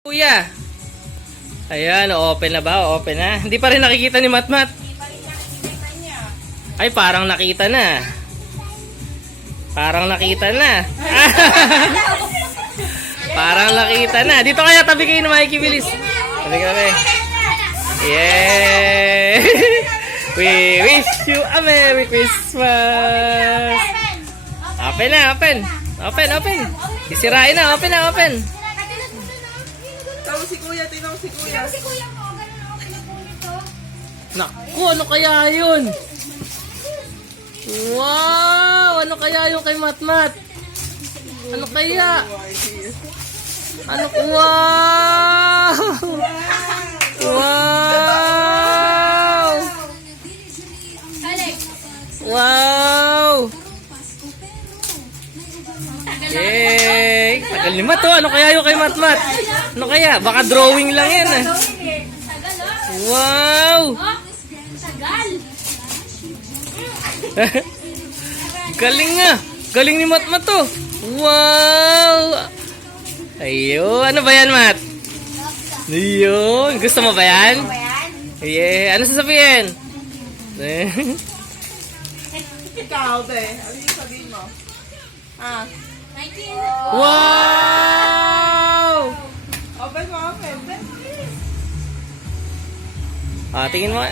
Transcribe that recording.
Kuya. Ayan, open na ba? Open na. Hindi pa rin nakikita ni Matmat. Ay, parang nakita na. Parang nakita na. Parang nakita na. Dito kaya tabi kayo na makikibilis. Tabi kami. Yeah! We wish you a Merry Christmas! Open na, open. Open, open. Isirain na, open na, open. Tawag si Kuya, tinawag si Kuya. Si Kuya mo, ganun ako pinapunit to. Naku, ano kaya yun? Wow! Ano kaya yung kay Matmat? Ano kaya? Ano? Wow! Wow! Alex. Wow! Yay! Tagal ni Mat, oh. Ano kaya yung kay Matmat? Ano kaya? Baka drawing lang yan, eh. Tagal, oh. Wow! Oh, tagal. Galing nga! Galing ni Matmat, oh. Wow! Ayun. Ano ba yan, Mat? Ayun. Gusto mo ba yan? Yeah. Ano sasabihin? Ikaw, be. Ano yung sabihin mo? Ah, 19. Wow! open mo, open. Ah, tingin mo.